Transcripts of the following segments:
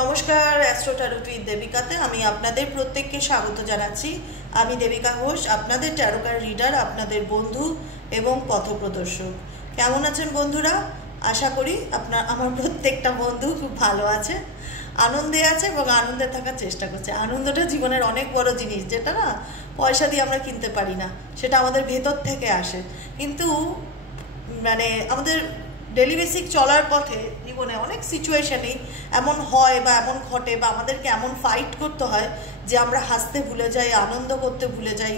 নমস্কার, astro tarot with দেবিকাতে আমি আপনাদের প্রত্যেককে স্বাগত জানাচ্ছি। আমি দেবিকা ঘোষ, আপনাদের ট্যারোকার রিডার, আপনাদের বন্ধু এবং পথপ্রদর্শক। কেমন আছেন বন্ধুরা? আশা করি আমার প্রত্যেকটা বন্ধু খুব ভালো আছে, আনন্দে আছে এবং আনন্দে থাকার চেষ্টা করছে। আনন্দটা জীবনের অনেক বড় জিনিস, যেটা না পয়সা দিয়ে আমরা কিনতে পারি না, সেটা আমাদের ভেতর থেকে আসে। কিন্তু মানে আমাদের ডেলি বেসিক চলার পথে জীবনে অনেক সিচুয়েশনই এমন হয় বা এমন ঘটে বা আমাদেরকে এমন ফাইট করতে হয় যে আমরা হাসতে ভুলে যাই, আনন্দ করতে ভুলে যাই।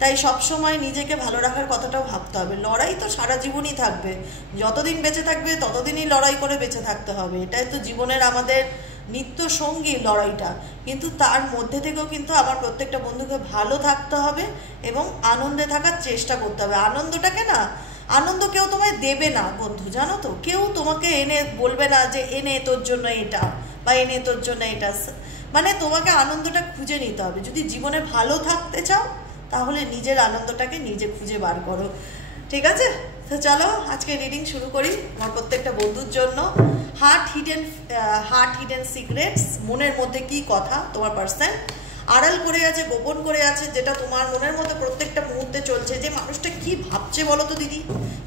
তাই সবসময় নিজেকে ভালো রাখার কথাটাও ভাবতে হবে। লড়াই তো সারা জীবনই থাকবে, যতদিন বেঁচে থাকবে ততদিনই লড়াই করে বেঁচে থাকতে হবে। এটাই তো জীবনের আমাদের নিত্য সঙ্গী, লড়াইটা। কিন্তু তার মধ্যে থেকেও কিন্তু আমার প্রত্যেকটা বন্ধুকে ভালো থাকতে হবে এবং আনন্দে থাকার চেষ্টা করতে হবে। আনন্দটাকে না, আনন্দ কেউ তোমায় দেবে না বন্ধু, জানো তো। কেউ তোমাকে এনে বলবে না যে এনে তোর জন্য এটা বা এনে তোর জন্য এটা। মানে তোমাকে আনন্দটা খুঁজে নিতে হবে। যদি জীবনে ভালো থাকতে চাও তাহলে নিজের আনন্দটাকে নিজে খুঁজে বার করো, ঠিক আছে? তো চলো আজকে রিডিং শুরু করি আমার প্রত্যেকটা বন্ধুর জন্য। হার্ট হিডেন সিক্রেটস, মনের মধ্যে কি কথা তোমার পার্সন আড়াল করে আছে, গোপন করে আছে, যেটা তোমার মনের মধ্যে প্রত্যেকটা মুহূর্তে চলছে। যে মানুষটা কি ভাবছে বলো তো দিদি,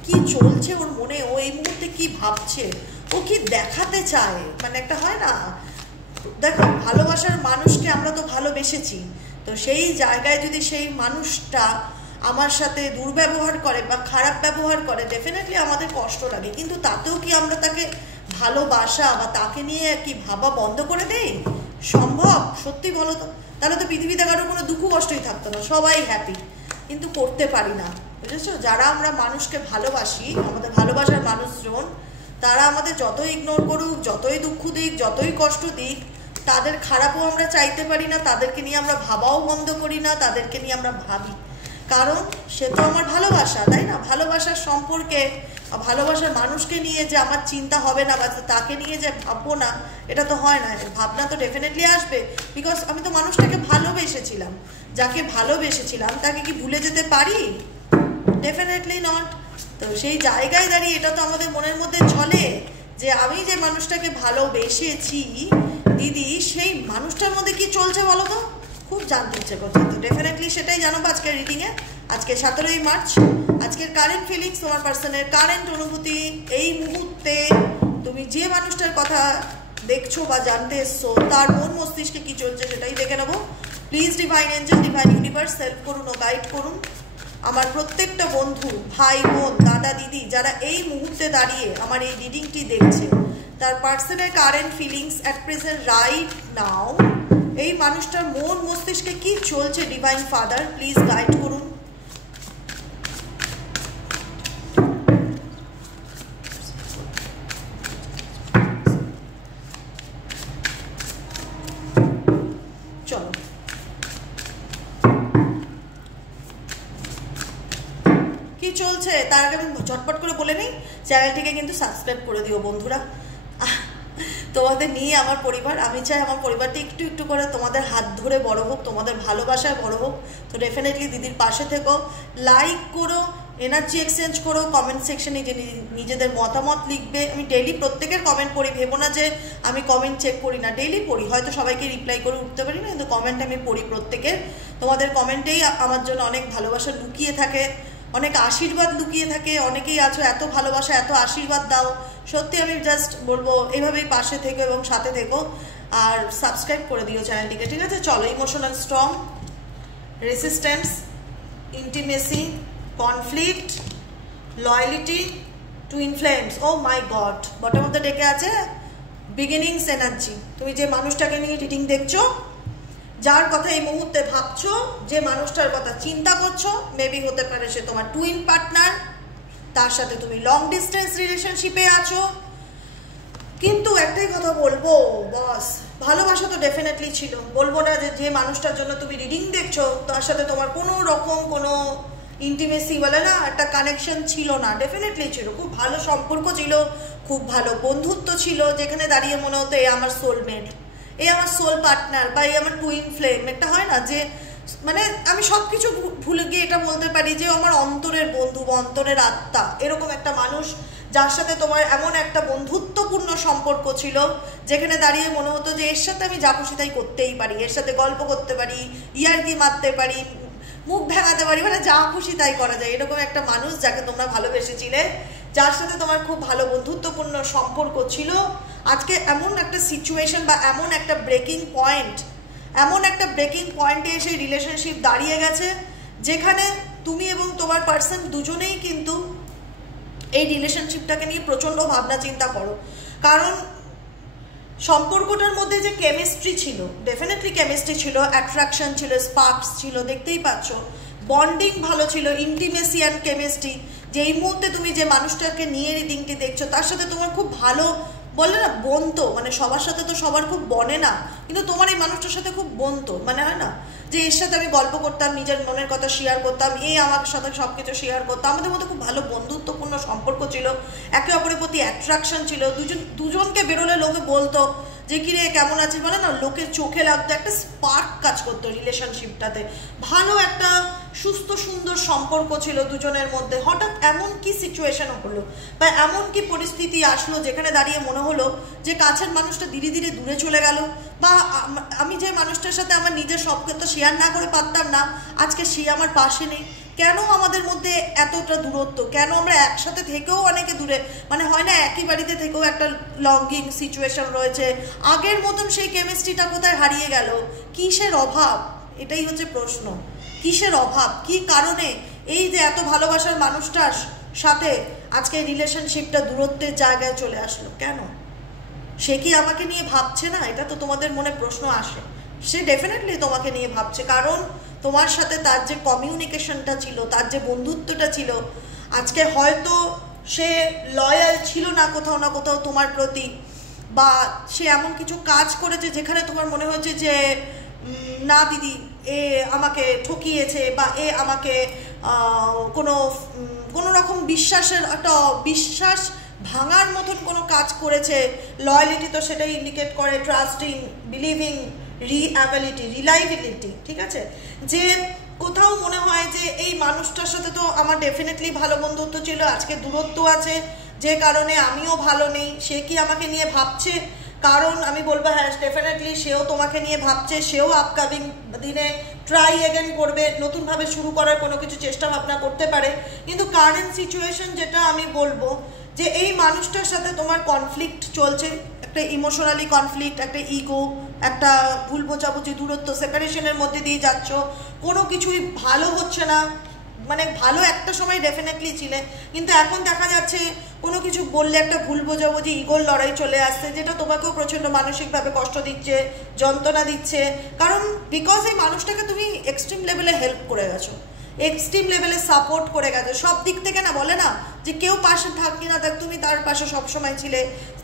কি চলছে ওর মনে, ও এই মুহূর্তে কি ভাবছে, ও কি দেখাতে চায়। মানে একটা হয় না, দেখো ভালোবাসার মানুষকে আমরা তো ভালোবেসেছি, তো সেই জায়গায় যদি সেই মানুষটা আমার সাথে দুর্ব্যবহার করে বা খারাপ ব্যবহার করে, ডেফিনেটলি আমাদের কষ্ট লাগে। কিন্তু তাতেও কি আমরা তাকে ভালোবাসা বা তাকে নিয়ে কি ভাবা বন্ধ করে দেই? সম্ভব? সত্যি বলো তো। তাহলে তো পৃথিবীতে কারো কোনো দুঃখ কষ্টই থাকতো না, সবাই হ্যাপি। কিন্তু করতে পারি না, বুঝেছো? যারা আমরা মানুষকে ভালোবাসি, আমাদের ভালোবাসার মানুষজন, তারা আমাদের যতই ইগনোর করুক, যতই দুঃখ দিক, যতই কষ্ট দিক, তাদের খারাপও আমরা চাইতে পারি না, তাদেরকে নিয়ে আমরা ভাবাও বন্ধ করি না, তাদেরকে নিয়ে আমরা ভাবি। কারণ সে তো আমার ভালোবাসা, তাই না? ভালোবাসার সম্পর্কে, ভালোবাসার মানুষকে নিয়ে যে আমার চিন্তা হবে না বা তাকে নিয়ে যে ভাববো না, এটা তো হয় না। ভাবনা তো ডেফিনেটলি আসবে, বিকজ আমি তো মানুষটাকে ভালোবেসেছিলাম। যাকে ভালোবেসেছিলাম তাকে কি ভুলে যেতে পারি? Definitely not. তো সেই জায়গায় দাঁড়িয়ে এটা তো আমাদের মনের মধ্যে চলে যে আমি যে মানুষটাকে ভালোবেসেছি দিদি, সেই মানুষটার মধ্যে কি চলছে বলো তো? খুব জানতে ইচ্ছে করছে। তো ডেফিনেটলি সেটাই জানাবো আজকের রিডিংয়ে। আজকে 17ই মার্চ। আজকের কারেন্ট ফিলিংস, তোমার পার্সনের কারেন্ট অনুভূতি এই মুহূর্তে, তুমি যে মানুষটার কথা দেখছো বা জানতে এসছো তার মন মস্তিষ্কে কি চলছে সেটাই দেখে নেবো। Please divine Angel, divine universe help করুন ও গাইড করুন আমার প্রত্যেকটা বন্ধু, ভাই বোন, দাদা দিদি, যারা এই মুহূর্তে দাঁড়িয়ে আমার এই রিডিংটি দেখছে, তার পার্সনের current feelings at present right now. এই মানুষটার মন মস্তিষ্কে কি চলছে, ডিভাইন ফাদার প্লিজ গাইড করুন। চলো কি চলছে তার আগে আমি ঝটপট করে বলে নিই, চ্যানেলটিকে কিন্তু সাবস্ক্রাইব করে দিও বন্ধুরা। তোমাদের নিয়ে আমার পরিবার, আমি চাই আমার পরিবারটি একটু একটু করে তোমাদের হাত ধরে বড় হোক, তোমাদের ভালোবাসায় বড় হোক। তো ডেফিনেটলি দিদির পাশে থেকো, লাইক করো, এনার্জি এক্সচেঞ্জ করো, কমেন্ট সেকশনে যে নিজেদের মতামত লিখবে। আমি ডেইলি প্রত্যেকের কমেন্ট পড়ি, ভেবো না যে আমি কমেন্ট চেক করি না, ডেইলি পড়ি। হয়তো সবাইকে রিপ্লাই করে উঠতে পারি না, কিন্তু কমেন্ট আমি পড়ি প্রত্যেকের। তোমাদের কমেন্টেই আমার জন্য অনেক ভালোবাসা লুকিয়ে থাকে, অনেক আশীর্বাদ লুকিয়ে থাকে। অনেকেই আছো এত ভালোবাসা, এত আশীর্বাদ দাও। সত্যি আমি জাস্ট বলবো এইভাবেই পাশে থেকো এবং সাথে থেকো, আর সাবস্ক্রাইব করে দিও চ্যানেলটিকে, ঠিক আছে? চলো, emotional strong, resistance, intimacy, conflict, loyalty, twin flames. Oh my god, bottom of the ডেকে আছে বিগিনিংস এনার্জি। তুমি যে মানুষটাকে নিয়ে রিডিং দেখছো, যার কথা এই মুহূর্তে ভাবছো, যে মানুষটার কথা চিন্তা করছো, মেবি হতে পারে সে তোমার টুইন পার্টনার, তার সাথে তুমি লং ডিস্টেন্স রিলেশনশিপে আছো। কিন্তু একটাই কথা বলবো বস, ভালোবাসা তো ডেফিনেটলি ছিল। বলবো না যে যে মানুষটার জন্য তুমি রিডিং দেখছো তার সাথে তোমার কোনো রকম কোনো ইন্টিমেসি বলে না, একটা কানেকশন ছিল না। ডেফিনেটলি ছিল, খুব ভালো সম্পর্ক ছিল, খুব ভালো বন্ধুত্ব ছিল, যেখানে দাঁড়িয়ে মনে হতো এ আমার সোলমেট, এ আমার সোল পার্টনার, বা এ আমার টুইন ফ্লেম। একটা হয় না যে মানে আমি সব কিছু ভুলে গিয়ে এটা বলতে পারি যে আমার অন্তরের বন্ধু বা অন্তরের আত্মা, এরকম একটা মানুষ যার সাথে তোমার এমন একটা বন্ধুত্বপূর্ণ সম্পর্ক ছিল যেখানে দাঁড়িয়ে মনে হতো যে এর সাথে আমি যা খুশি তাই করতেই পারি, এর সাথে গল্প করতে পারি, ইয়ার্কি মারতে পারি, মুখ ভেঙাতে পারি, মানে যা খুশি তাই করা যায়। এরকম একটা মানুষ যাকে তোমরা ভালোবেসেছিলে, যার সাথে তোমার খুব ভালো বন্ধুত্বপূর্ণ সম্পর্ক ছিল, আজকে এমন একটা সিচুয়েশন বা এমন একটা ব্রেকিং পয়েন্টে এসে রিলেশনশিপ দাঁড়িয়ে গেছে যেখানে তুমি এবং তোমার পার্সন দুজনেই কিন্তু এই রিলেশনশিপটাকে নিয়ে প্রচণ্ড ভাবনা চিন্তা করো। কারণ সম্পর্কটার মধ্যে যে কেমিস্ট্রি ছিল, ডেফিনেটলি কেমিস্ট্রি ছিল, অ্যাট্রাকশন ছিল, স্পার্কস ছিল, দেখতেই পাচ্ছ, বন্ডিং ভালো ছিল, ইন্টিমেসি অ্যান্ড কেমিস্ট্রি, যে এই মুহূর্তে তুমি যে মানুষটাকে নিয়ে রিডিংটি দেখছো তার সাথে তোমার খুব ভালো বলে না বনতো, মানে সবার সাথে তো সবার খুব বনে না, কিন্তু তোমার এই মানুষটার সাথে খুব বনতো, মানে হয় না যে এর সাথে আমি গল্প করতাম, নিজের মনের কথা শেয়ার করতাম, আমার সাথে সব কিছু শেয়ার করতাম, আমাদের মধ্যে খুব ভালো বন্ধুত্বপূর্ণ সম্পর্ক ছিল, একে অপরের প্রতি অ্যাট্রাকশন ছিল, দুজনকে বেরোলে লোকে বলতো যে কিরে কেমন আছিস, বলে না লোকের চোখে লাগতো, একটা স্পার্ক কাজ করতো রিলেশনশিপটাতে, ভালো একটা সুস্থ সুন্দর সম্পর্ক ছিল দুজনের মধ্যে। হঠাৎ এমন কি সিচুয়েশন হলো বা এমন কি পরিস্থিতি আসলো যেখানে দাঁড়িয়ে মনে হলো যে কাছের মানুষটা ধীরে ধীরে দূরে চলে গেল, বা আমি যে মানুষটার সাথে আমার নিজের সব কথা শেয়ার না করে পারতাম না, আজকে সে আমার পাশে নেই। কেন আমাদের মধ্যে এতটা দূরত্ব, কেন আমরা একসাথে থেকেও অনেকে দূরে, মানে হয় না একই বাড়িতে থেকেও একটা লঙ্গিং সিচুয়েশন রয়েছে, আগের মতন সেই কেমিস্ট্রিটা কোথায় হারিয়ে গেল, কিসের অভাব, এটাই হচ্ছে প্রশ্ন। কিসের অভাব, কি কারণে এই যে এত ভালোবাসার মানুষটার সাথে আজকে রিলেশনশিপটা দূরত্বের জায়গায় চলে আসলো, কেন? সে কি আমাকে নিয়ে ভাবছে না? এটা তো তোমাদের মনে প্রশ্ন আসে। সে ডেফিনেটলি তোমাকে নিয়ে ভাবছে, কারণ তোমার সাথে তার যে কমিউনিকেশনটা ছিল, তার যে বন্ধুত্বটা ছিল, আজকে হয়তো সে লয়াল ছিল না কোথাও না কোথাও তোমার প্রতি, বা সে এমন কিছু কাজ করেছে যেখানে তোমার মনে হয়েছে যে না দিদি এ আমাকে ঠকিয়েছে, বা এ আমাকে কোনো রকম বিশ্বাসের একটা বিশ্বাস ভাঙার মতন কোনো কাজ করেছে। লয়ালিটি তো সেটাই ইন্ডিকেট করে, ট্রাস্টিং, বিলিভিং, রিলাইবিলিটি, ঠিক আছে, যে কোথাও মনে হয় যে এই মানুষটার সাথে তো আমার ডেফিনেটলি ভালো বন্ধুত্ব ছিল, আজকে দূরত্ব আছে যে কারণে আমিও ভালো নেই, সে কি আমাকে নিয়ে ভাবছে? কারণ আমি বলবো হ্যাঁ ডেফিনেটলি সেও তোমাকে নিয়ে ভাবছে, সেও আপকামিং দিনে ট্রাই এগেন করবে, নতুনভাবে শুরু করার কোনো কিছু চেষ্টা ভাবনা করতে পারে। কিন্তু কারেন্ট সিচুয়েশন যেটা আমি বলবো যে এই মানুষটার সাথে তোমার কনফ্লিক্ট চলছে, একটা ইমোশনালি কনফ্লিক্ট, একটা ইগো, একটা ভুল বোঝাবুঝি, দূরত্ব, সেপারেশনের মধ্যে দিয়ে যাচ্ছ, কোনো কিছুই ভালো হচ্ছে না। মানে ভালো একটা সময় ডেফিনেটলি ছিলে, কিন্তু এখন দেখা যাচ্ছে কোনো কিছু বললে একটা ভুল বোঝাবুঝি, ইগোর লড়াই চলে আসছে, যেটা তোমাকেও প্রচণ্ড মানসিকভাবে কষ্ট দিচ্ছে, যন্ত্রণা দিচ্ছে। কারণ বিকজ এই মানুষটাকে তুমি এক্সট্রিম লেভেলে হেল্প করে গেছো, এক্সট্রিম লেভেলে সাপোর্ট করে গেছো সব দিক থেকে, না বলে না যে কেউ পাশে থাকি না থাক তুমি তার পাশে সবসময় ছিলে,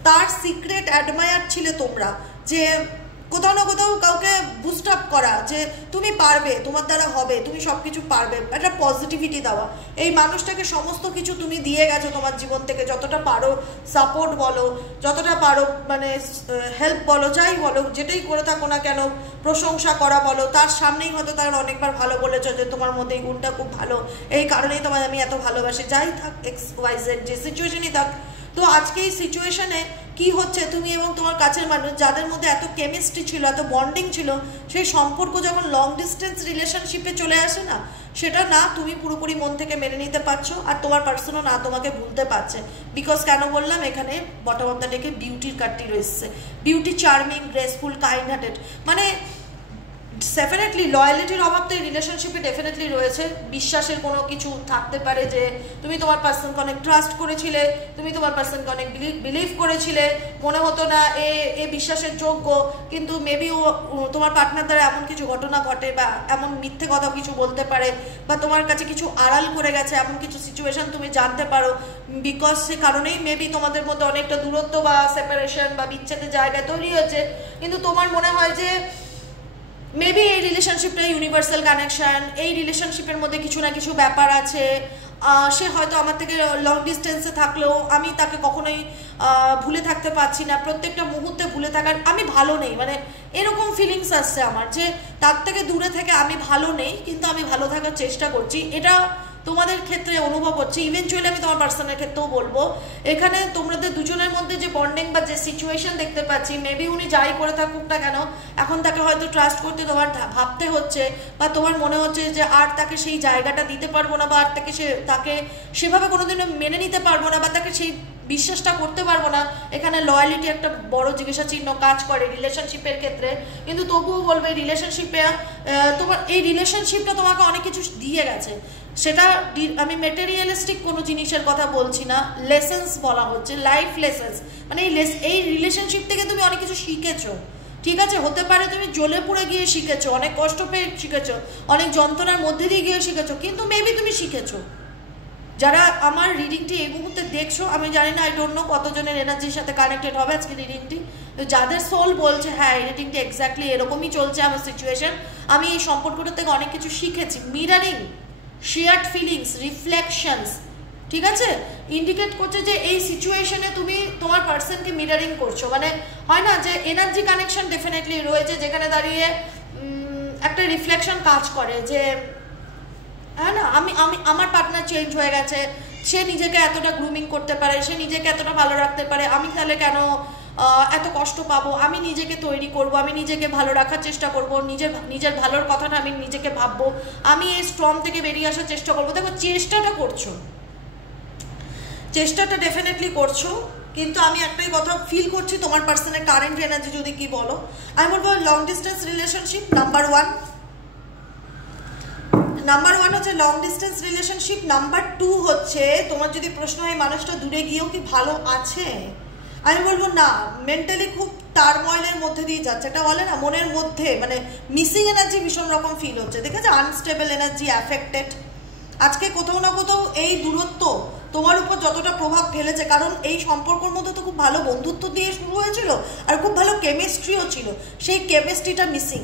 তার সিক্রেট অ্যাডমায়ার ছিলে তোমরা, যে কোথাও না কোথাও কাউকে বুস্ট আপ করা যে তুমি পারবে, তোমার দ্বারা হবে, তুমি সব কিছু পারবে, একটা পজিটিভিটি দেওয়া। এই মানুষটাকে সমস্ত কিছু তুমি দিয়ে গেছো তোমার জীবন থেকে, যতটা পারো সাপোর্ট বলো, যতটা পারো মানে হেল্প বলো, যাই বলো, যেটাই করে থাকো না কেন, প্রশংসা করা বলো, তার সামনেই হয়তো তার অনেকবার ভালো বলেছো যে তোমার মধ্যে এই গুণটা খুব ভালো, এই কারণেই তোমার আমি এত ভালোবাসি, যাই থাক এক্স ওয়াই জেড যে সিচুয়েশনই থাক। তো আজকে এই সিচুয়েশনে কি হচ্ছে, তুমি এবং তোমার কাছের মানুষ যাদের মধ্যে এত কেমিস্ট্রি ছিল, এত বন্ডিং ছিল, সেই সম্পর্ক যখন লং ডিস্টেন্স রিলেশনশিপে চলে আসে না, সেটা না তুমি পুরোপুরি মন থেকে মেনে নিতে পারছো, আর তোমার পার্সনও না তোমাকে ভুলতে পারছে। বিকজ কেন বললাম, এখানে বটম অফ দ্য ডেকে বিউটির কার্ডটি রয়েছে, beauty, charming, graceful, kind hearted, মানে ডেফিনেটলি লয়ালিটির অভাব তো এই রিলেশনশিপে ডেফিনেটলি রয়েছে। বিশ্বাসের কোনো কিছু থাকতে পারে যে তুমি তোমার পার্সনকে অনেক ট্রাস্ট করেছিলে, তুমি তোমার পার্সনকে অনেক বিলিভ করেছিলে, মনে হতো না এ বিশ্বাসের যোগ্য, কিন্তু মেবি ও তোমার পার্টনার দ্বারা এমন কিছু ঘটনা ঘটে, বা এমন মিথ্যে কথা কিছু বলতে পারে, বা তোমার কাছে কিছু আড়াল করে গেছে, এমন কিছু সিচুয়েশন তুমি জানতে পারো। বিকজ সে কারণেই মেবি তোমাদের মধ্যে অনেকটা দূরত্ব বা সেপারেশন বা বিচ্ছেদের জায়গা তৈরি হয়েছে। কিন্তু তোমার মনে হয় যে মেবি এই রিলেশনশিপটা ইউনিভার্সাল কানেকশন, এই রিলেশনশিপের মধ্যে কিছু না কিছু ব্যাপার আছে। সে হয়তো আমার থেকে লং ডিস্টেন্সে থাকলেও আমি তাকে কখনোই ভুলে থাকতে পারছি না, প্রত্যেকটা মুহূর্তে ভুলে থাকার আমি ভালো নেই, মানে এরকম ফিলিংস আসছে আমার, যে তার থেকে দূরে থেকে আমি ভালো নেই, কিন্তু আমি ভালো থাকার চেষ্টা করছি। এটা তোমাদের ক্ষেত্রে অনুভব হচ্ছে, ইভেনচুয়ালি আমি তোমার পার্সনের ক্ষেত্রেও বলবো, এখানে তোমাদের দুজনের মধ্যে যে বন্ডিং বা যে সিচুয়েশন দেখতে পাচ্ছি, মেবি উনি যাই করে থাকুক না কেন, এখন তাকে হয়তো ট্রাস্ট করতে তোমার ভাবতে হচ্ছে, বা তোমার মনে হচ্ছে যে আর তাকে সেই জায়গাটা দিতে পারবো না, বা আর তাকে সেভাবে কোনোদিনও মেনে নিতে পারবো না, বা তাকে সেই বিশ্বাসটা করতে পারবো না। এখানে লয়ালিটি একটা বড় জিজ্ঞাসা চিহ্ন কাজ করে রিলেশনশিপের ক্ষেত্রে। কিন্তু তবুও বলবে রিলেশনশিপে তোমার এই রিলেশনশিপটা তোমাকে অনেক কিছু দিয়ে গেছে। সেটা আমি মেটেরিয়ালিস্টিক কোনো জিনিসের কথা বলছি না, লেসেন্স বলা হচ্ছে, লাইফ লেসেন্স। মানে এই রিলেশনশিপ থেকে তুমি অনেক কিছু শিখেছো, ঠিক আছে? হতে পারে তুমি জ্বলে পুড়ে গিয়ে শিখেছো, অনেক কষ্ট পেয়ে শিখেছো, অনেক যন্ত্রণার মধ্যে দিয়ে গিয়ে শিখেছো, কিন্তু মেবি তুমি শিখেছো। যারা আমার রিডিংটি এই মুহূর্তে দেখছো, আমি জানি না, আই ডোন্ট নো কতজনের এনার্জির সাথে কানেক্টেড হবে আজকে রিডিংটি। যাদের সোল বলছে হ্যাঁ এই রিডিংটি এক্স্যাক্টলি এরকমই চলছে আমার সিচুয়েশন, আমি এই সম্পর্কটা থেকে অনেক কিছু শিখেছি। মিরারিং, শেয়ার্ড ফিলিংস, রিফ্লেকশনস, ঠিক আছে, ইন্ডিকেট করছে যে এই সিচুয়েশনে তুমি তোমার পার্সনকে মিরারিং করছো। মানে হয় না যে এনার্জি কানেকশন ডেফিনেটলি রয়েছে, যেখানে দাঁড়িয়ে একটা রিফ্লেকশন কাজ করে যে হ্যাঁ না, আমার পার্টনার চেঞ্জ হয়ে গেছে, সে নিজেকে এতটা গ্রুমিং করতে পারে, সে নিজেকে এতটা ভালো রাখতে পারে, আমি তাহলে কেন এত কষ্ট পাবো? আমি নিজেকে তৈরি করব, আমি নিজেকে ভালো রাখার চেষ্টা করব, নিজের ভালোর কথাটা আমি নিজেকে ভাববো, আমি এই স্ট্রম থেকে বেরিয়ে আসার চেষ্টা করবো। দেখো চেষ্টাটা করছো, চেষ্টাটা ডেফিনেটলি করছো, কিন্তু আমি একটাই কথা ফিল করছি, তোমার পার্সনের কারেন্ট এনার্জি যদি কি বলো, আমি বলবো long distance relationship number one হচ্ছে long distance relationship. Number two হচ্ছে তোমার যদি প্রশ্ন হয় মানুষটা দূরে গিয়েও কি ভালো আছে, আমি বলবো না, মেন্টালি খুব টার্ময়েলের মধ্যে দিয়ে যাচ্ছে। এটা বলে না মনের মধ্যে মানে মিসিং এনার্জি ভীষণ রকম ফিল হচ্ছে, দেখেছে, আনস্টেবল এনার্জি, অ্যাফেক্টেড। আজকে কোথাও না কোথাও এই দূরত্ব তোমার উপর যতটা প্রভাব ফেলেছে, কারণ এই সম্পর্কের মধ্যে তো খুব ভালো বন্ধুত্ব দিয়ে শুরু হয়েছিল আর খুব ভালো কেমিস্ট্রিও ছিল, সেই কেমিস্ট্রিটা মিসিং।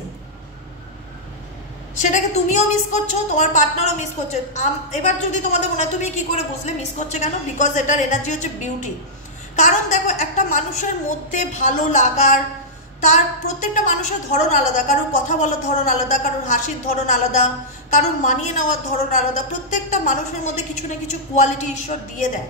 সেটাকে তুমিও মিস করছো, তোমার পার্টনারও মিস করছে। এবার যদি তোমাদের মনে হয় তুমি কি করে বুঝলে মিস করছে কেন, বিকজ এটার এনার্জি হচ্ছে বিউটি। কারণ দেখো একটা মানুষের মধ্যে ভালো লাগার, তার প্রত্যেকটা মানুষের ধরন আলাদা, কারোর কথা বলার ধরন আলাদা, কারোর হাসির ধরন আলাদা, কারোর মানিয়ে নেওয়ার ধরন আলাদা। প্রত্যেকটা মানুষের মধ্যে কিছু না কিছু কোয়ালিটি ঈশ্বর দিয়ে দেয়।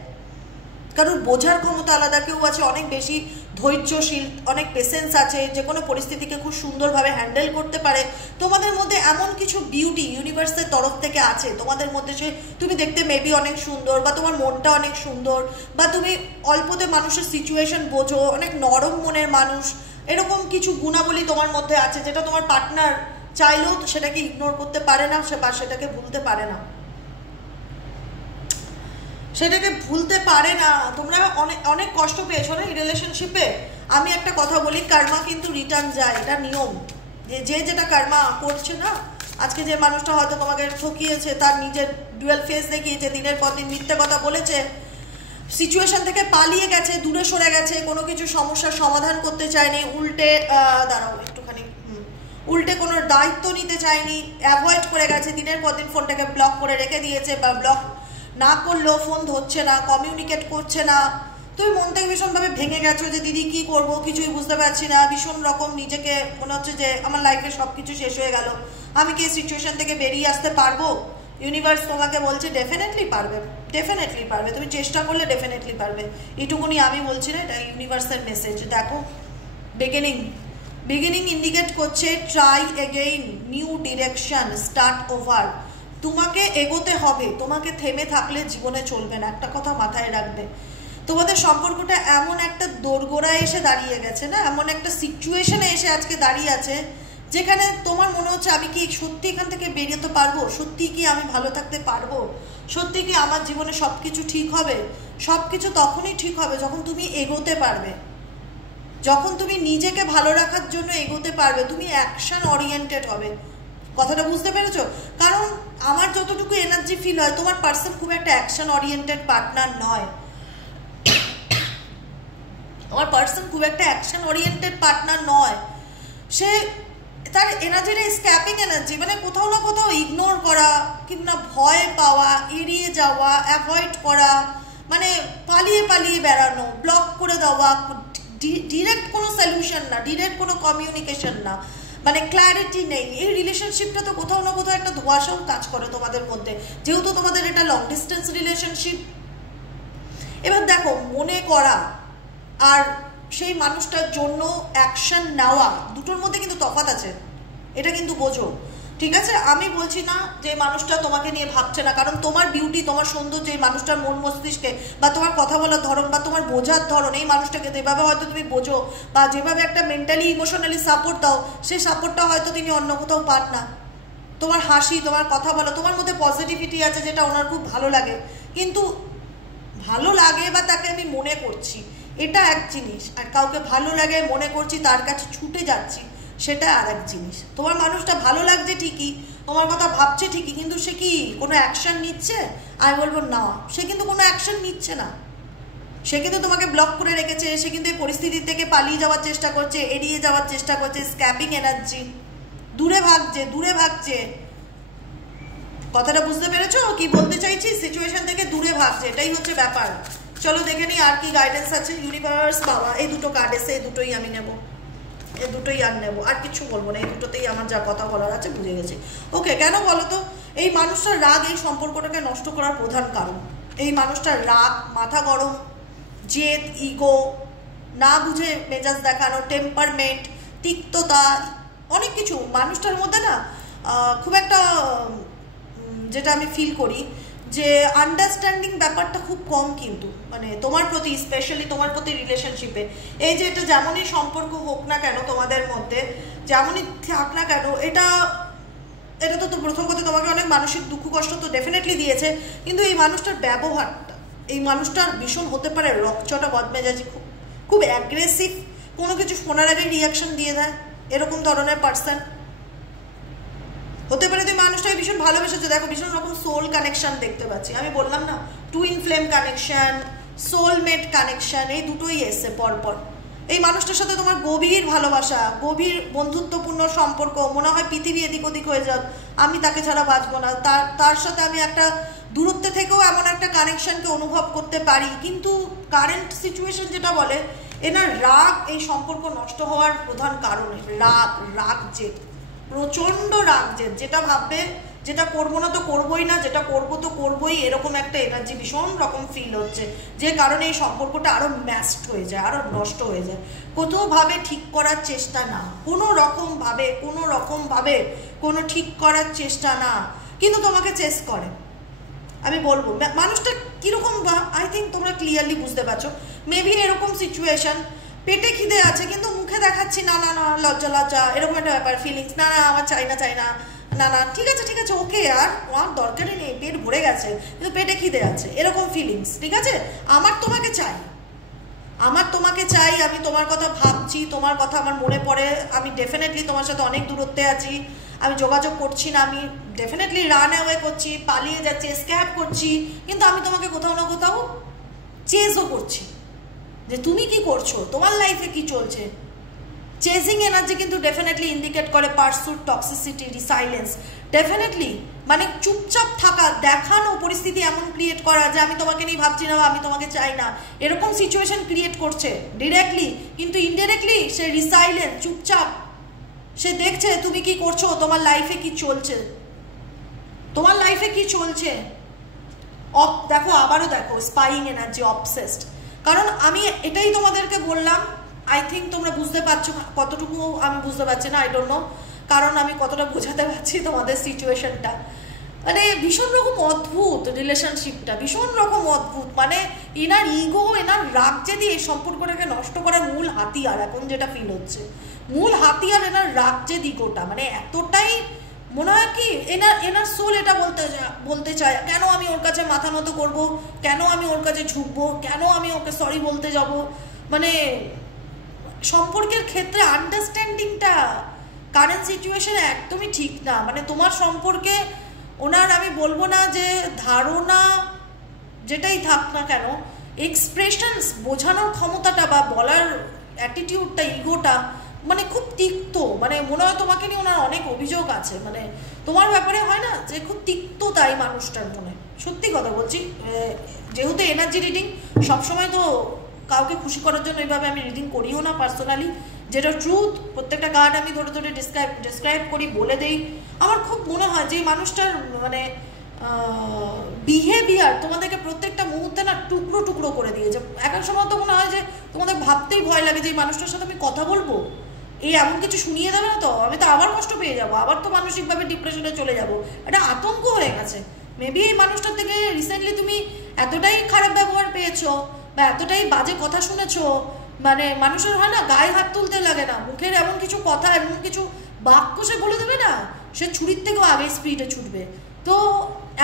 কারোর বোঝার ক্ষমতা আলাদা, কেউ আছে অনেক বেশি ধৈর্যশীল, অনেক পেশেন্স আছে, যে কোনো পরিস্থিতিকে খুব সুন্দরভাবে হ্যান্ডেল করতে পারে। তোমাদের মধ্যে এমন কিছু বিউটি ইউনিভার্সের তরফ থেকে আছে তোমাদের মধ্যে, সে তুমি দেখতে মেবি অনেক সুন্দর, বা তোমার মনটা অনেক সুন্দর, বা তুমি অল্পতে মানুষের সিচুয়েশন বোঝো, অনেক নরম মনের মানুষ, এরকম কিছু গুণাবলী তোমার মধ্যে আছে যেটা তোমার পার্টনার চাইলেও সেটাকে ইগনোর করতে পারে না, বা সেটাকে ভুলতে পারে না, সেটাকে ভুলতে পারে না। তোমরা অনেক অনেক কষ্ট পেয়েছো না এই রিলেশনশিপে। আমি একটা কথা বলি, কার্মা কিন্তু রিটার্ন যায়, এটা নিয়ম। যে যেটা কার্মা করছে না, আজকে যে মানুষটা হয়তো তোমাকে ঠকিয়েছে, তার নিজের ডুয়াল ফেস দেখিয়েছে, দিনের পর দিন মিথ্যে কথা বলেছে, সিচুয়েশন থেকে পালিয়ে গেছে, দূরে সরে গেছে, কোনো কিছু সমস্যার সমাধান করতে চায়নি, উল্টে দাঁড়াও একটুখানি, উল্টে কোনো দায়িত্ব নিতে চায়নি, অ্যাভয়েড করে গেছে, দিনের পর দিন ফোনটাকে ব্লক করে রেখে দিয়েছে, বা ব্লক না করলেও ফোন ধরছে না, কমিউনিকেট করছে না। তুমি মন থেকে ভীষণভাবে ভেঙে গেছো যে দিদি কি করব, কিছুই বুঝতে পারছি না, ভীষণ রকম নিজেকে মনে হচ্ছে যে আমার লাইফে সব কিছু শেষ হয়ে গেল, আমি কি এই সিচুয়েশন থেকে বেরিয়ে আসতে পারবো? ইউনিভার্স তোমাকে বলছে ডেফিনেটলি পারবে, ডেফিনেটলি পারবে, তুমি চেষ্টা করলে ডেফিনেটলি পারবে। এইটুকুনি আমি বলছি না, এটা ইউনিভার্সের মেসেজ। দেখো বিগিনিং ইন্ডিকেট করছে try again, new direction, start over. তোমাকে এগোতে হবে, তোমাকে থেমে থাকলে জীবনে চলবে না, একটা কথা মাথায় রাখবে। তোমাদের সম্পর্কটা এমন একটা দোরগোড়ায় এসে দাঁড়িয়ে গেছে না, এমন একটা সিচুয়েশনে এসে আজকে দাঁড়িয়ে আছে যেখানে তোমার মনে হচ্ছে আমি কি সত্যি এখান থেকে বেরোতে পারবো, সত্যি কি আমি ভালো থাকতে পারবো, সত্যি কি আমার জীবনে সব কিছু ঠিক হবে? সব কিছু তখনই ঠিক হবে যখন তুমি এগোতে পারবে, যখন তুমি নিজেকে ভালো রাখার জন্য এগোতে পারবে, তুমি অ্যাকশন ওরিয়েন্টেড হবে। কথাটা বুঝতে পেরেছো? কারণ আমার যতটুকু এনার্জি ফিল হয় তোমার পার্সন খুব একটা অ্যাকশন ওরিয়েন্টেড পার্টনার নয়, আমার পার্সন খুব একটা অ্যাকশন ওরিয়েন্টেড পার্টনার নয়। সে তার এনার্জিটা স্ক্যাপিং এনার্জি, মানে কোথাও না কোথাও ইগনোর করা, কিংবা ভয় পাওয়া, এড়িয়ে যাওয়া, অ্যাভয়েড করা, মানে পালিয়ে পালিয়ে বেড়ানো, ব্লক করে দেওয়া, ডিরেক্ট কোনো সলিউশন না, ডিরেক্ট কোনো কমিউনিকেশন না, মানে ক্ল্যারিটি নেই। এই রিলেশনশিপটা তো কোথাও না কোথাও একটা ধোঁয়াশাও কাজ করে তোমাদের মধ্যে, যেহেতু তোমাদের এটা লং ডিস্টেন্স রিলেশনশিপ। এবার দেখো, মনে করা আর সেই মানুষটার জন্য অ্যাকশন নেওয়া দুটোর মধ্যে কিন্তু তফাৎ আছে, এটা কিন্তু বোঝো, ঠিক আছে? আমি বলছি না যে মানুষটা তোমাকে নিয়ে ভাবছে না, কারণ তোমার বিউটি, তোমার সৌন্দর্য এই মানুষটার মন মস্তিষ্কে বা তোমার কথা বলার ধরন বা তোমার বোঝার ধরন, এই মানুষটাকে যেভাবে হয়তো তুমি বোঝো বা যেভাবে একটা মেন্টালি ইমোশনালি সাপোর্ট দাও, সেই সাপোর্টটা হয়তো তিনি অন্য কোথাও পান না। তোমার হাসি, তোমার কথা বলা, তোমার মধ্যে পজিটিভিটি আছে যেটা ওনার খুব ভালো লাগে, কিন্তু ভালো লাগে বা তাকে আমি মনে করছি, এটা এক জিনিস, আর কাউকে ভালো লাগে মনে করছি তার কাছে ছুটে যাচ্ছি, সেটা আর এক জিনিস। তোমার মানুষটা ভালো লাগছে ঠিকই, তোমার কথা ভাবছে ঠিকই, কিন্তু সে কি কোনো অ্যাকশন নিচ্ছে? আমি বলবো না, সে কিন্তু কোনো অ্যাকশন নিচ্ছে না। সে কিন্তু তোমাকে ব্লক করে রেখেছে, সে কিন্তু এই পরিস্থিতি থেকে পালিয়ে যাওয়ার চেষ্টা করছে, এড়িয়ে যাওয়ার চেষ্টা করছে, স্ক্যাপিং এনার্জি, দূরে ভাগছে, দূরে ভাগছে। কথাটা বুঝতে পেরেছো কি বলতে চাইছি? সিচুয়েশন থেকে দূরে ভাগছে, এটাই হচ্ছে ব্যাপার। চলো দেখে নিই আর কি গাইডেন্স আছে। ইউনিভার্স, বাবা, এই দুটো কার্ড এসে এই দুটোই আমি নেবো, এই দুটোই আর নেবো, আর কিছু বলবো না, এই দুটোতেই আমার যা কথা বলার আছে বুঝে গেছি। ওকে, কেন বলো তো? এই মানুষটার রাগ এই সম্পর্কটাকে নষ্ট করার প্রধান কারণ। এই মানুষটার রাগ, মাথা গরম, জেদ, ইগো, না বুঝে মেজাজ দেখানো, টেম্পারমেন্ট, তিক্ততা, অনেক কিছু মানুষটার মধ্যে না খুব একটা, যেটা আমি ফিল করি যে আন্ডারস্ট্যান্ডিং ব্যাপারটা খুব কম, কিন্তু মানে তোমার প্রতি, স্পেশালি তোমার প্রতি রিলেশনশিপে। এই যে এটা যেমনই সম্পর্ক হোক না কেন তোমাদের মধ্যে, যেমনই থাক না কেন, এটা তো প্রথম কথা তোমাকে অনেক মানসিক দুঃখ কষ্ট তো ডেফিনেটলি দিয়েছে, কিন্তু এই মানুষটার ব্যবহারটা, এই মানুষটার ভীষণ হতে পারে রকচটা বদমেজাজি, খুব খুব অ্যাগ্রেসিভ, কোনো কিছু শোনার আগে রিয়াকশন দিয়ে দেয়, এরকম ধরনের পার্সন হতে পারে। তুই মানুষটাকে ভীষণ ভালোবেসেছে, দেখো ভীষণ রকম সোল কানেকশন দেখতে পাচ্ছি, আমি বললাম না, twin flame connection, soulmate connection, এই দুটোই এসছে পরপর। এই মানুষটার সাথে তোমার গভীর ভালোবাসা, গভীর বন্ধুত্বপূর্ণ সম্পর্ক, মনে হয় পৃথিবী এদিক ওদিক হয়ে যাক, আমি তাকে ছাড়া বাঁচবো না, তার সাথে আমি একটা দূরত্বে থেকেও এমন একটা কানেকশনকে অনুভব করতে পারি। কিন্তু কারেন্ট সিচুয়েশন যেটা বলে, এনার রাগ এই সম্পর্ক নষ্ট হওয়ার প্রধান কারণ। রাগ জেদ, প্রচণ্ড রাগ জেদ, যেটা ভাববে, যেটা করবো না তো করবোই না, যেটা করবো তো করবোই, এরকম একটা এনার্জি ভীষণ রকম ফিল হচ্ছে, যে কারণে এই সম্পর্কটা আরো ম্যাস্ট হয়ে যায়, আরো নষ্ট হয়ে যায়। কোথাওভাবে ঠিক করার চেষ্টা না, কোনো রকম ভাবে কোনো ঠিক করার চেষ্টা না, কিন্তু তোমাকে চেস করে। আমি বলবো মানুষটা কিরকম, আই থিঙ্ক তোমরা ক্লিয়ারলি বুঝতে পারছো। মেবি এরকম সিচুয়েশন, পেটে খিদে আছে কিন্তু মুখে দেখাচ্ছি না, লজ্জা, এরকম একটা ব্যাপার, ফিলিংস, না আমার চাই না, ঠিক আছে, ওকে, আর আমার দরকারই নেই, পেট ভরে গেছে, কিন্তু পেটে খিদে আছে, এরকম ফিলিংস, ঠিক আছে? আমার তোমাকে চাই, আমি তোমার কথা ভাবছি, তোমার কথা আমার মনে পড়ে, আমি ডেফিনেটলি তোমার সাথে অনেক দূরত্বে আছি, আমি যোগাযোগ করছি না, আমি ডেফিনেটলি রান অ্যাওয়ে করছি, পালিয়ে যাচ্ছি, স্ক্যাপ করছি, কিন্তু আমি তোমাকে কোথাও না কোথাও চেজও করছি যে তুমি কি করছো, তোমার লাইফে কি চলছে। চেজিং এনার্জি কিন্তু ডেফিনেটলি ইন্ডিকেট করে পারসুট, টক্সিসিটি, রিসাইলেন্স, ডেফিনেটলি মানে চুপচাপ থাকা, দেখানো, পরিস্থিতি এমন ক্রিয়েট করা যে আমি তোমাকে নিয়ে ভাবছি না, আমি তোমাকে চাই না, এরকম সিচুয়েশন ক্রিয়েট করছে ডিরেক্টলি, কিন্তু ইনডিরেক্টলি সে রিসাইলেন্ট, চুপচাপ, সে দেখছে তুমি কি করছো, তোমার লাইফে কি চলছে, দেখো আবারও দেখো স্পাইং এনার্জি, অবসেসড। কারণ আমি এটাই তোমাদেরকে বললাম, আই থিঙ্ক তোমরা বুঝতে পারছো, কতটুকু আমি বুঝতে পারছি না, আই ডোন্ট নো, কারণ আমি কতটা বোঝাতে পারছি তোমাদের সিচুয়েশনটা। মানে ভীষণ রকম অদ্ভুত রিলেশনশিপটা, ভীষণ রকম অদ্ভুত, মানে এনার ইগো, এনার রাগ যদি এই সম্পর্কটাকে নষ্ট করার মূল হাতিয়ার, এখন যেটা ফিল হচ্ছে মূল হাতিয়ার এনার রাগ যে ইগোটা, মানে এতটাই মনে হয় কি এনার সোল এটা বলতে চায়, কেন আমি ওর কাছে মাথা নত করবো, কেন আমি ওর কাছে ঝুঁকবো, কেন আমি ওকে সরি বলতে যাব। মানে সম্পর্কের ক্ষেত্রে আন্ডারস্ট্যান্ডিংটা কারেন্ট সিচুয়েশনে একদমই ঠিক না। মানে তোমার সম্পর্কে ওনার, আমি বলবো না যে ধারণা যেটাই থাক না কেন, এক্সপ্রেশনস, বোঝানোর ক্ষমতাটা বা বলার অ্যাটিটিউডটা, ইগোটা মানে খুব তিক্ত, মানে মনে হয় তোমাকে নিয়ে ওনার অনেক অভিযোগ আছে, মানে তোমার ব্যাপারে হয় না যে খুব তিক্ত, তাই মানুষটার মনে, সত্যি কথা বলছি, যেহেতু এনার্জি রিডিং সবসময় তো কাউকে খুশি করার জন্য এইভাবে আমি রিডিং করিও না পার্সোনালি, যেটা ট্রুথ, প্রত্যেকটা কার্ড আমি ধরে ধরে ডিসক্রাইব করি, বলে দেই। আমার খুব মনে হয় যে মানুষটার মানে বিহেভিয়ার তোমাদেরকে প্রত্যেকটা মুহূর্তে না টুকরো টুকরো করে দিয়েছে। এক এক সময় তো মনে হয় যে তোমাদের ভাবতেই ভয় লাগে যে এই মানুষটার সাথে আমি কথা বলবো, এই এমন কিছু শুনিয়ে দেবে না তো, আমি তো আবার কষ্ট পেয়ে যাবো, আবার তো মানসিকভাবে ডিপ্রেশনে চলে যাবো, এটা আতঙ্ক হয়ে গেছে। মেবি এই মানুষটার থেকে রিসেন্টলি তুমি এতটাই খারাপ ব্যবহার পেয়েছো বা এতটাই বাজে কথা শুনেছো, মানে মানুষের হয় না গায়ে হাত তুলতে লাগে না, মুখের এমন কিছু কথা এমন কিছু বাক্য সে বলে দেবে না, সে ছুরির থেকেও আগে স্পিডে ছুটবে। তো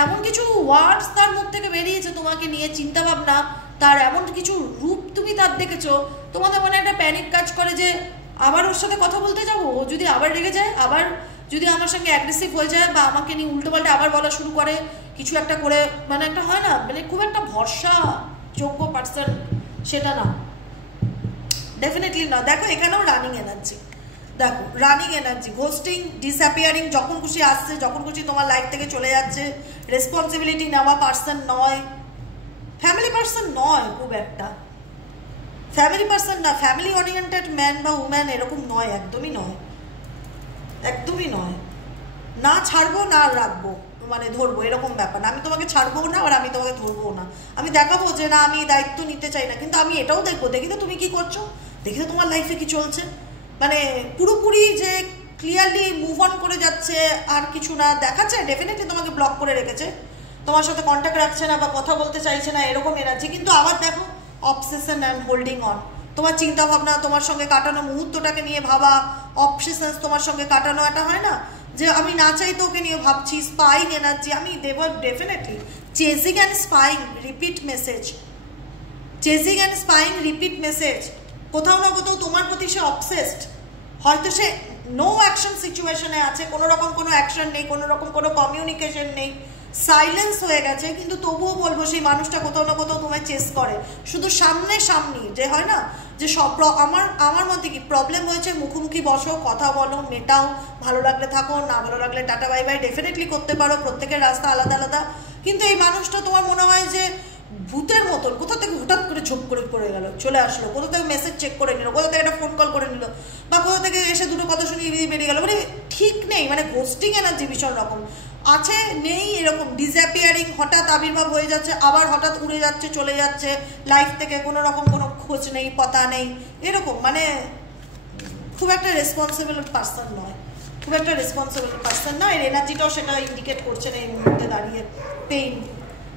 এমন কিছু ওয়ার্ডস তার মুখ থেকে বেরিয়েছে তোমাকে নিয়ে, চিন্তা ভাবনা, তার এমন কিছু রূপ তুমি তার দেখেছো, তোমাদের মনে একটা প্যানিক কাজ করে যে আবার ওর সাথে কথা বলতে যাবো, ও যদি আবার রেগে যায়, আবার যদি আমার সঙ্গে অ্যাগ্রেসিভ হয়ে যায় বা আমাকে নিয়ে উল্টোপাল্টা আবার বলা শুরু করে কিছু একটা করে, মানে একটা হয় না মানে খুব একটা ভরসাযোগ্য পার্সন সেটা না, ডেফিনেটলি না। দেখো এখানেও রানিং এনার্জি, দেখো রানিং এনার্জি, ঘোস্টিং, ডিসঅ্যাপিয়ারিং, যখন খুশি আসছে, যখন খুশি তোমার লাইফ থেকে চলে যাচ্ছে, রেসপন্সিবিলিটি নেওয়া পার্সন নয়, ফ্যামিলি পার্সন নয়, খুব একটা ফ্যামিলি পার্সন না, ফ্যামিলি ওরিয়েন্টেড ম্যান বা উম্যান এরকম নয়, একদমই নয়, একদমই নয়। না ছাড়বো না রাখবো, মানে ধরবো এরকম ব্যাপার না, আমি তোমাকে ছাড়বো না আর আমি তোমাকে ধরবো না, আমি দেখাবো যে না আমি দায়িত্ব নিতে চাই না, কিন্তু আমি এটাও দেখবো, দেখি তো তুমি কি করছো, দেখি তো তোমার লাইফে কি চলছে, মানে পুরোপুরি যে ক্লিয়ারলি মুভ অন করে যাচ্ছে আর কিছু না দেখাচ্ছে, ডেফিনেটলি তোমাকে ব্লক করে রেখেছে, তোমার সাথে কন্ট্যাক্ট রাখছে না বা কথা বলতে চাইছে না, এরকম এনার্জি। কিন্তু আবার দেখো অবসেশন অ্যান্ড হোল্ডিং অন, তোমার চিন্তা ভাবনা, তোমার সঙ্গে কাটানো মুহূর্তটাকে নিয়ে ভাবা, অবসেশন তোমার সঙ্গে কাটানো, এটা হয় না যে আমি না চাই তো ওকে নিয়ে ভাবছি, স্পাইং এনার্জি, আমি দেব definitely chasing and spying repeat message, chasing and spying repeat message, কোথাও না কোথাও তোমার প্রতি সে অবসেসড, হয়তো সে নো অ্যাকশন সিচুয়েশনে আছে, কোনো রকম কোনো অ্যাকশন নেই, কোনো রকম কোনো কমিউনিকেশন নেই, সাইলেন্স হয়ে গেছে, কিন্তু তবুও বলবো সেই মানুষটা কোথাও না কোথাও তোমায় চেস করে, শুধু সামনে সামনি যে হয় না যে সব আমার মধ্যে কি প্রবলেম হয়েছে, মুখোমুখি বসো, কথা বলো, মেটাও, ভালো লাগলে থাকো, না ভালো লাগলে টাটা বাই বাই ডেফিনেটলি করতে পারো, প্রত্যেকের রাস্তা আলাদা আলাদা। কিন্তু এই মানুষটা তোমার মনে হয় যে ভূতের মতন কোথা থেকে হঠাৎ করে ঝোপ করে পড়ে গেল, চলে আসলো, কোথা থেকে মেসেজ চেক করে নিল, কোথা থেকে একটা ফোন কল করে নিল, বা কোথা থেকে এসে দুটো কথা শুনিয়ে বেরিয়ে গেল, মানে ঠিক নেই, মানে ঘোস্টিং এনার্জি ভীষণ রকম আছে, নেই এরকম ডিসঅ্যাপিয়ারিং, হঠাৎ আবির্ভাব হয়ে যাচ্ছে, আবার হঠাৎ উড়ে যাচ্ছে, চলে যাচ্ছে লাইফ থেকে, কোনো রকম কোনো খোঁজ নেই, পতা নেই, এরকম মানে খুব একটা রেসপন্সিবল পার্সন নয়, খুব একটা রেসপন্সিবল পার্সন না, এর এনার্জিটাও সেটা ইন্ডিকেট করছে না এই মুহূর্তে দাঁড়িয়ে।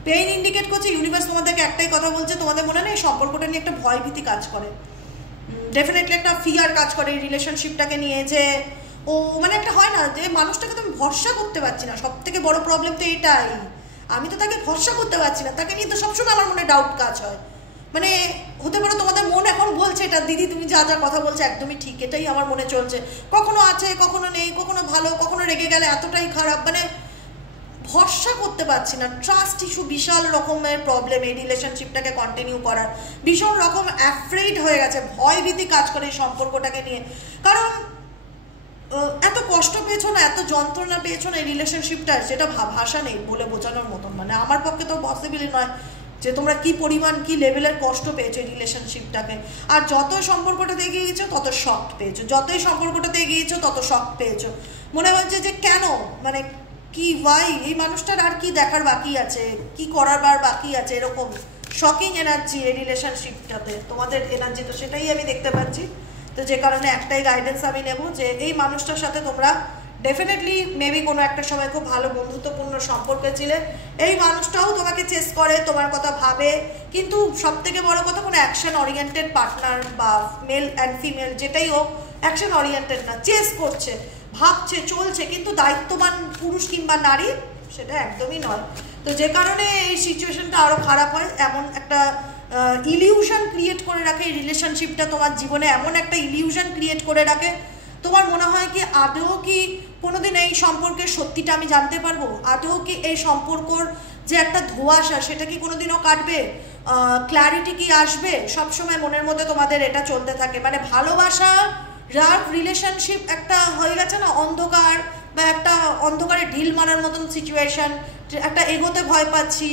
পেইন ইন্ডিকেট করছে, ইউনিভার্স তোমাদেরকে একটাই কথা বলছে, তোমাদের মনে নেই সম্পর্কটা নিয়ে একটা ভয় ভীতি কাজ করে, ডেফিনেটলি একটা ফিয়ার কাজ করে এই রিলেশনশিপটাকে নিয়ে, যে ও মানে একটা হয় না যে মানুষটাকে তো আমি ভরসা করতে পারছি না, সব থেকে বড় প্রবলেম তো এটাই, আমি তো তাকে ভরসা করতে পারছি না, তাকে নিয়ে তো সবসময় আমার মনে ডাউট কাজ হয়, মানে হতে পারে তোমাদের মন এখন বলছে এটা দিদি তুমি যা যা কথা বলছো একদমই ঠিক, এটাই আমার মনে চলছে, কখনো আছে কখনো নেই, কখনো ভালো কখনো রেগে গেলে এতটাই খারাপ, মানে ভরসা করতে পারছি না, ট্রাস্ট ইস্যু বিশাল রকমের প্রবলেম এই রিলেশনশিপটাকে কন্টিনিউ করার, ভীষণ রকম অ্যাফ্রেড হয়ে গেছে, ভয় ভীতি কাজ করে এই সম্পর্কটাকে নিয়ে, কারণ এত কষ্ট পেয়েছো না, এত যন্ত্রণা পেয়েছো না এই রিলেশনশিপটা, যেটা ভাষা নেই বলে বোঝানোর মতন, মানে আমার পক্ষে তো পসিবলই নয় যে তোমরা কি পরিমাণ কি লেভেলের কষ্ট পেয়েছো এই রিলেশনশিপটাকে, আর যত সম্পর্কটাতে এগিয়ে গিয়েছো তত শক পেয়েছো, যতই সম্পর্কটাতে এগিয়েছো তত শক পেয়েছো, মনে হচ্ছে যে কেন, মানে কি ভাই এই মানুষটার আর কি দেখার বাকি আছে, কি করার বার বাকি আছে, এরকম শকিং এনার্জি এই রিলেশনশিপটাতে, তোমাদের এনার্জি তো সেটাই আমি দেখতে পাচ্ছি। তো যে কারণে একটাই গাইডেন্স আমি নেব যে এই মানুষটার সাথে তোমরা ডেফিনেটলি মেবি কোনো একটা সময় খুব ভালো বন্ধুত্বপূর্ণ সম্পর্কে ছিলে, এই মানুষটাও তোমাকে চেস করে, তোমার কথা ভাবে, কিন্তু সব থেকে বড় কথা কোনো অ্যাকশন ওরিয়েন্টেড পার্টনার বা মেল অ্যান্ড ফিমেল যেটাই হোক, অ্যাকশন ওরিয়েন্টেড না, চেস করছে, ভাবছে, চলছে, কিন্তু দায়িত্ববান পুরুষ কিংবা নারী সেটা একদমই নয়। তো যে কারণে এই সিচুয়েশনটা আরও খারাপ হয়, এমন একটা ইলিউশন ক্রিয়েট করে রাখে এই রিলেশনশিপটা, তোমার জীবনে এমন একটা ইলিউশন ক্রিয়েট করে রাখে, তোমার মনে হয় কি আদৌ কি কোনোদিন এই সম্পর্কের সত্যিটা আমি জানতে পারবো, আদৌ কি এই সম্পর্কর যে একটা ধোঁয়াশা সেটা কি কোনোদিনও কাটবে, ক্ল্যারিটি কি আসবে, সবসময় মনের মধ্যে তোমাদের এটা চলতে থাকে, মানে ভালোবাসা রাফ রিলেশনশিপ একটা হয়ে গেছে না অন্ধকার, বা একটা অন্ধকারে ঢিল মারার মতন সিচুয়েশন, একটা এগোতে ভয় পাচ্ছি,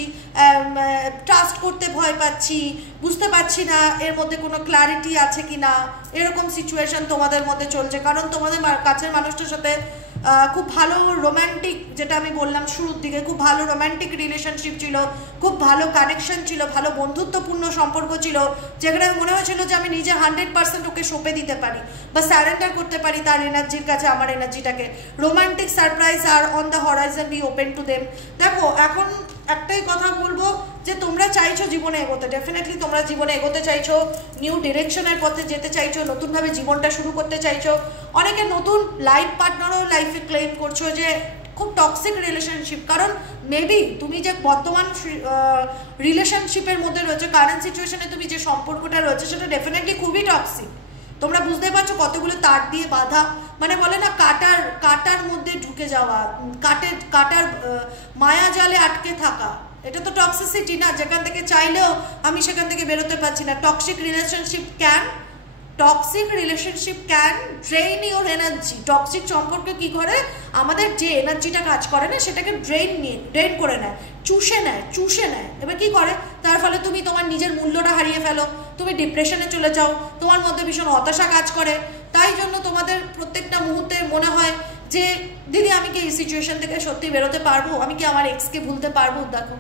ট্রাস্ট করতে ভয় পাচ্ছি, বুঝতে পারছি না এর মধ্যে কোনো ক্ল্যারিটি আছে কি না, এরকম সিচুয়েশন তোমাদের মধ্যে চলছে। কারণ তোমাদের কাছের মানুষটার সাথে খুব ভালো রোম্যান্টিক, যেটা আমি বললাম শুরুর দিকে, খুব ভালো রোম্যান্টিক রিলেশনশিপ ছিল, খুব ভালো কানেকশন ছিল, ভালো বন্ধুত্বপূর্ণ সম্পর্ক ছিল, যেখানে মনে হয়েছিল যে আমি নিজে 100% ওকে সঁপে দিতে পারি বা স্যারেন্ডার করতে পারি তার এনার্জির কাছে আমার এনার্জিটাকে। রোম্যান্টিক সারপ্রাইজ আর on the horizon, be open to them. দেখো এখন একটাই কথা বলবো যে তোমরা চাইছো জীবনে এগোতে, ডেফিনেটলি তোমরা জীবনে এগোতে চাইছো, নিউ ডিরেকশনের পথে যেতে চাইছো, নতুনভাবে জীবনটা শুরু করতে চাইছো। অনেকে নতুন লাইফ পার্টনারও লাইফে ক্লেম করছো যে খুব টক্সিক রিলেশনশিপ, কারণ মেবি তুমি যে বর্তমান রিলেশনশিপের মধ্যে রয়েছে, কারেন্ট সিচুয়েশনে তুমি যে সম্পর্কটা রয়েছে সেটা ডেফিনেটলি খুবই টক্সিক। তোমরা বুঝতে পারছো কতগুলো তার দিয়ে বাঁধা, মানে বলে না কাটার মধ্যে ঢুকে যাওয়া, কাটার মায়া জালে আটকে থাকা, এটা তো টক্সিসিটি না, যেখান থেকে চাইলেও আমি সেখান থেকে বেরোতে পারছি না। Toxic relationship can drain your energy. Toxic সম্পর্কে কি করে, আমাদের যে এনার্জিটা কাজ করে না সেটাকে ড্রেন করে নেয়, চুষে নেয়। এবার কি করে, তার ফলে তুমি তোমার নিজের মূল্যটা হারিয়ে ফেলো, তুমি ডিপ্রেশনে চলে যাও, তোমার মধ্যে ভীষণ হতাশা কাজ করে। তাই জন্য তোমাদের প্রত্যেকটা মুহূর্তে মনে হয় যে দিদি আমি কি এই সিচুয়েশন থেকে সত্যি বেরোতে পারবো, আমি কি আমার এক্সকে ভুলতে পারবো। দেখো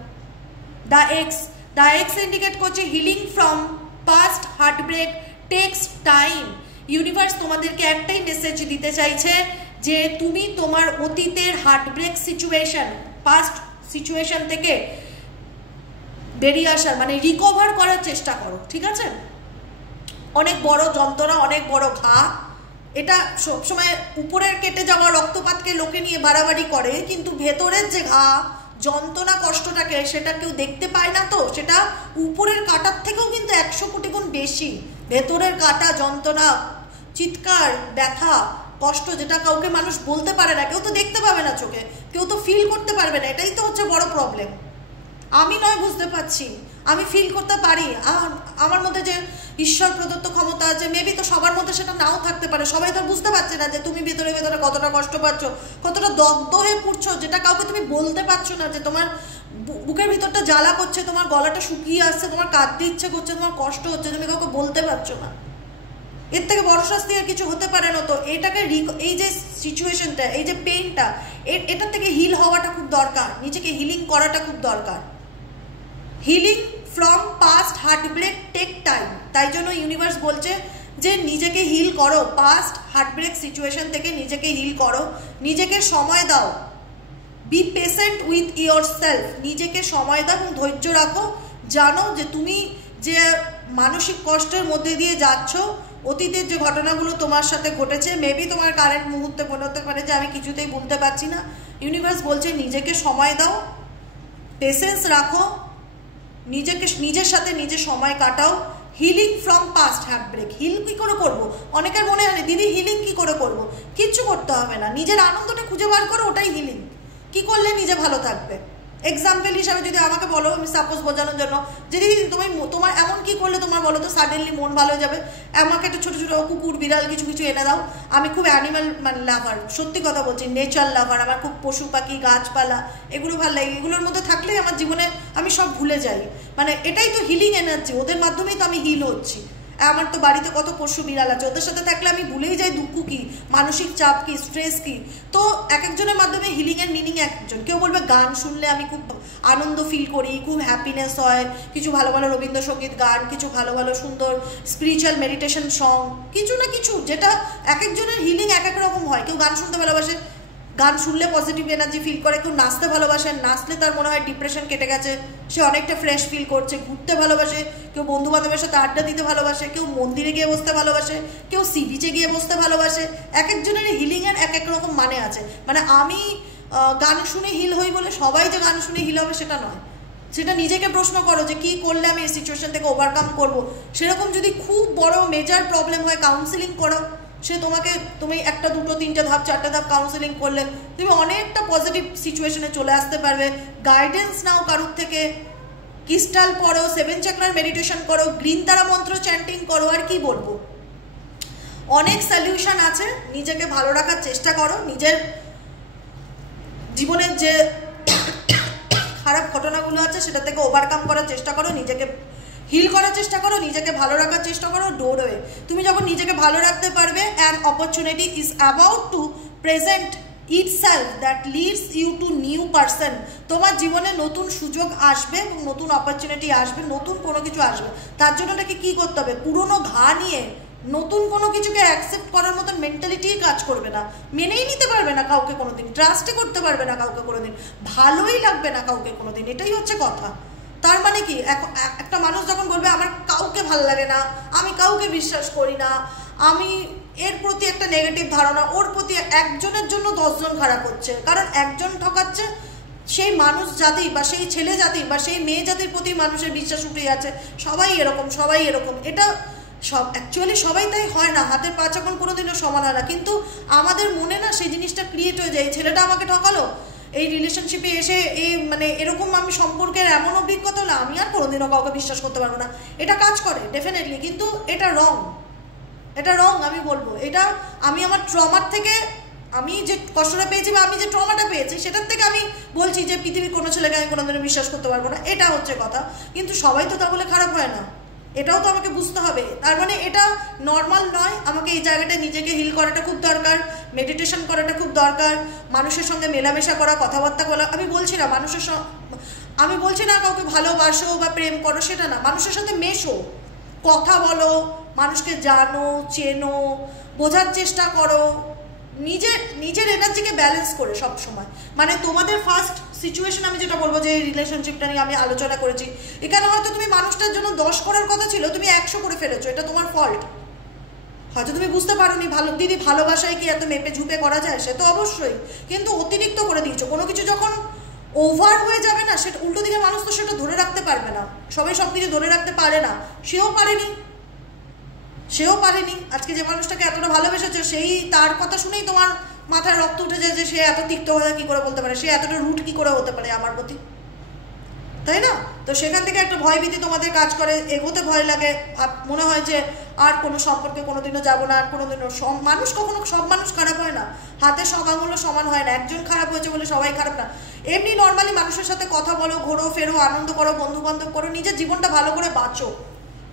দ্য এক্স ইন্ডিকেট করছে healing from past heartbreak takes time. Universe তোমাদেরকে একটাই মেসেজ দিতে চাইছে যে তুমি তোমার অতীতের হার্টব্রেক সিচুয়েশন, পাস্ট সিচুয়েশন থেকে বেরিয়ে আসার, মানে রিকভার করার চেষ্টা করো, ঠিক আছে। অনেক বড় যন্ত্রণা, অনেক বড় ঘা, এটা সবসময় উপরের কেটে যাওয়া রক্তপাতকে লোকে নিয়ে বাড়াবাড়ি করে, কিন্তু ভেতরের যে ঘা, যন্ত্রণা, কষ্টটাকে সেটা কেউ দেখতে পায় না। তো সেটা উপরের কাটার থেকেও কিন্তু 100 কোটি গুণ বেশি। ভেতরের কাটা, যন্ত্রণা, চিৎকার, ব্যথা, কষ্ট, যেটা কাউকে মানুষ বলতে পারে না, কেউ তো দেখতে পাবে না চোখে, কেউ তো ফিল করতে পারবে না। এটাই তো হচ্ছে বড় প্রবলেম। আমি নয় বুঝতে পারছি, আমি ফিল করতে পারি, আমার মধ্যে যে ঈশ্বর প্রদত্ত ক্ষমতা আছে, মেবি তো সবার মধ্যে সেটা নাও থাকতে পারে। সবাই তো বুঝতে পারছে না যে তুমি ভেতরে কতটা কষ্ট পাচ্ছ, কতটা দগ্ধ হয়ে পড়ছো, যেটা কাউকে তুমি বলতে পারছো না, যে তোমার বুকের ভিতরটা জ্বালা করছে, তোমার গলাটা শুকিয়ে আসছে, তোমার কাঁদতে ইচ্ছে করছে, তোমার কষ্ট হচ্ছে, তুমি কাউকে বলতে পারছো না। এর থেকে বড় শাস্তি আর কিছু হতে পারে না। তো এটাকে, এই যে সিচুয়েশনটা, এই যে পেইনটা, এটার থেকে হিল হওয়াটা খুব দরকার, নিজেকে হিলিং করাটা খুব দরকার। Healing from past heartbreak take time. তাই জন্য ইউনিভার্স বলছে যে নিজেকে হিল করো, পাস্ট হার্টব্রেক সিচুয়েশন থেকে নিজেকে হিল করো, নিজেকে সময় দাও। Be patient with your self, নিজেকে সময় দাও এবং ধৈর্য রাখো। জানো যে তুমি যে মানসিক কষ্টের মধ্যে দিয়ে যাচ্ছ, অতীতের যে ঘটনাগুলো তোমার সাথে ঘটেছে, মেবি তোমার কারেন্ট মুহূর্তে মনে হতে পারে যে আমি কিছুতেই বলতে পারছি না। ইউনিভার্স বলছে নিজেকে সময় দাও, পেশেন্স রাখো, নিজের সাথে নিজে সময় কাটাও। Healing from past heartbreak. Heal কি করে করবো? অনেকের মনে হয় দিদি হিলিং কি করে করবো? কিচ্ছু করতে হবে না, নিজের আনন্দটা খুঁজে বার করো, ওটাই হিলিং। কি করলে নিজে ভালো থাকবে? এক্সাম্পল হিসাবে যদি আমাকে বলো, আমি সাপোজ বোঝানোর জন্য, যে দিদি তোমার এমন কি করলে তোমার বলো তো সাডেনলি মন ভালো হয়ে যাবে? আমাকে একটা ছোটো ছোটো কুকুর, বিড়াল কিছু কিছু এনে দাও। আমি খুব অ্যানিম্যাল লাভার, সত্যি কথা বলছি, নেচার লাভার। আমার খুব পশু পাখি, গাছপালা এগুলো ভালো লাগে। এগুলোর মধ্যে থাকলেই আমার জীবনে আমি সব ভুলে যাই। মানে এটাই তো হিলিং এনার্জি, ওদের মাধ্যমেই তো আমি হিল হচ্ছি। আমার তো বাড়িতে কত পশু বিড়াল আছে, ওদের সাথে থাকলে আমি ভুলেই যাই দুঃখ কি, মানসিক চাপ কি, স্ট্রেস কি। তো এক একজনের মাধ্যমে হিলিংয়ের মিনিং একজন। কেউ বলবে গান শুনলে আমি খুব আনন্দ ফিল করি, খুব হ্যাপিনেস হয়, কিছু ভালো ভালো রবীন্দ্রসঙ্গীত গান, কিছু ভালো ভালো সুন্দর স্পিরিচুয়াল মেডিটেশন সং, কিছু না কিছু, যেটা এক একজনের হিলিং এক এক রকম হয়। কেউ গান শুনতে ভালোবাসে, গান শুনলে পজিটিভ এনার্জি ফিল করে। কেউ নাচতে ভালোবাসে, নাচলে তার মনে হয় ডিপ্রেশন কেটে গেছে, সে অনেকটা ফ্রেশ ফিল করছে। ঘুরতে ভালোবাসে, কেউ বন্ধু বান্ধবের সাথে আড্ডা দিতে ভালোবাসে, কেউ মন্দিরে গিয়ে বসতে ভালোবাসে, কেউ সি বিচে গিয়ে বসতে ভালোবাসে। এক একজনের হিলিংয়ের এক এক রকম মানে আছে। মানে আমি গান শুনে হিল হই বলে সবাই যে গান শুনে হিল হবে সেটা নয়। সেটা নিজেকে প্রশ্ন করো যে কি করলে আমি এই সিচুয়েশন থেকে ওভারকাম করবো। সেরকম যদি খুব বড় মেজর প্রবলেম হয়, কাউন্সিলিং করো। সে তুমি একটা, দুটো, তিনটে ধাপ, চারটে ধাপ কাউন্সিলিং করলে তুমি অনেকটা পজিটিভ সিচুয়েশনে চলে আসতে পারবে। গাইডেন্স নাও কারুর থেকে, ক্রিস্টাল পড়ো, 7 চাকরার মেডিটেশন করো, গ্রিন তারা মন্ত্র চ্যান্টিং করো। আর কি বলবো, অনেক সলিউশন আছে, নিজেকে ভালো রাখার চেষ্টা করো, নিজের জীবনের যে খারাপ ঘটনাগুলো আছে সেটা থেকে ওভারকাম করার চেষ্টা করো, নিজেকে হিল করার চেষ্টা করো, নিজেকে ভালো রাখার চেষ্টা করো। ডোর ওয়ে, তুমি যখন নিজেকে ভালো রাখতে পারবে, an opportunity is about to present itself that leads you to new person। তোমার জীবনে নতুন সুযোগ আসবে এবং নতুন অপরচুনিটি আসবে, নতুন কোনো কিছু আসবে। তার জন্য নাকি কী করতে হবে, পুরনো ঘা নিয়ে নতুন কোনো কিছুকে অ্যাকসেপ্ট করার মতন মেন্টালিটি কাজ করবে না, মেনেই নিতে পারবে না কাউকে কোনোদিন, ট্রাস্টই করতে পারবে না কাউকে কোনোদিন, ভালোই লাগবে না কাউকে কোনোদিন, এটাই হচ্ছে কথা। তার মানে কি, একটা মানুষ যখন বলবে আমার কাউকে ভালো লাগে না, আমি কাউকে বিশ্বাস করি না, আমি এর প্রতি একটা নেগেটিভ ধারণা, ওর প্রতি একজনের জন্য 10 জন খারাপ হচ্ছে, কারণ একজন ঠকাচ্ছে, সেই মানুষ জাতি বা সেই ছেলে জাতি বা সেই মেয়ে জাতির প্রতি মানুষের বিশ্বাস উঠে যাচ্ছে, সবাই এরকম সবাই এরকম। এটা সব অ্যাকচুয়ালি সবাই তাই হয় না, হাতের পা যখন কোনোদিনও সমান হয় না, কিন্তু আমাদের মনে না সেই জিনিসটা ক্রিয়েট হয়ে যায়, ছেলেটা আমাকে ঠকালো, এই রিলেশনশিপে এসে এই মানে এরকম আমি সম্পর্কের এমন অভিজ্ঞতা হলো আমি আর কোনোদিনও কাউকে বিশ্বাস করতে পারবো না। এটা কাজ করে ডেফিনেটলি, কিন্তু এটা রং, এটা রং। আমি বলবো এটা, আমি আমার ট্রমার থেকে, আমি যে কষ্টটা পেয়েছি বা আমি যে ট্রমাটা পেয়েছি সেটার থেকে আমি বলছি যে পৃথিবীর কোনো ছেলেকে আমি কোনোদিনও বিশ্বাস করতে পারবো না, এটা হচ্ছে কথা। কিন্তু সবাই তো তাহলে খারাপ হয় না, এটাও তো আমাকে বুঝতে হবে। তার মানে এটা নর্মাল নয়, আমাকে এই জায়গাটা নিজেকে হিল করাটা খুব দরকার, মেডিটেশন করাটা খুব দরকার, মানুষের সঙ্গে মেলামেশা করা, কথাবার্তা বলা। আমি বলছি না মানুষের আমি বলছি না কাউকে ভালোবাসো বা প্রেম করো, সেটা না, মানুষের সাথে মেশো, কথা বলো, মানুষকে জানো, চেনো, বোঝার চেষ্টা করো, নিজের এনার্জিকে ব্যালেন্স করে সব সময়। মানে তোমাদের ফার্স্ট সিচুয়েশন আমি যেটা বলবো, যে রিলেশনশিপটা নিয়ে আমি আলোচনা করেছি, এখানে হয়তো তুমি মানুষটার জন্য 10 করার কথা ছিল, তুমি 100 করে ফেলেছো, এটা তোমার ফল্ট। হয়তো তুমি বুঝতে পারোনি দিদি ভালোবাসায় কি এত মেপে ঝুপে করা যায়, সে তো অবশ্যই, কিন্তু অতিরিক্ত করে দিয়েছো। কোনো কিছু যখন ওভার হয়ে যাবে না, সেটা উল্টো দিকে মানুষ তো সেটা ধরে রাখতে পারবে না, সবাই সব কিছু ধরে রাখতে পারে না, সেও পারেনি। আজকে যে মানুষটাকে এতটা ভালোবেসেছো, সেই তার কথা শুনেই তোমার মাথায় রক্ত উঠে যায় যে সে এত তিক্ত হয়ে কি করে বলতে পারে, সে এতটা রুট কি করে হতে পারে আমার প্রতি, তাই না? তো সেখান থেকে একটা ভয়ভীতি তোমাদের কাজ করে, এগোতে ভয় লাগে, মনে হয় যে আর কোনো সম্পর্কে কোনোদিনও যাবো না, আর কোনোদিনও মানুষ কখনো, সব মানুষ খারাপ হয় না, হাতের সব আঙুল সমান হয় না, একজন খারাপ হয়েছে বলে সবাই খারাপ না। এমনি নর্মালি মানুষের সাথে কথা বলো, ঘোরো ফেরো, আনন্দ করো, বন্ধু বান্ধব করো, নিজের জীবনটা ভালো করে বাঁচো,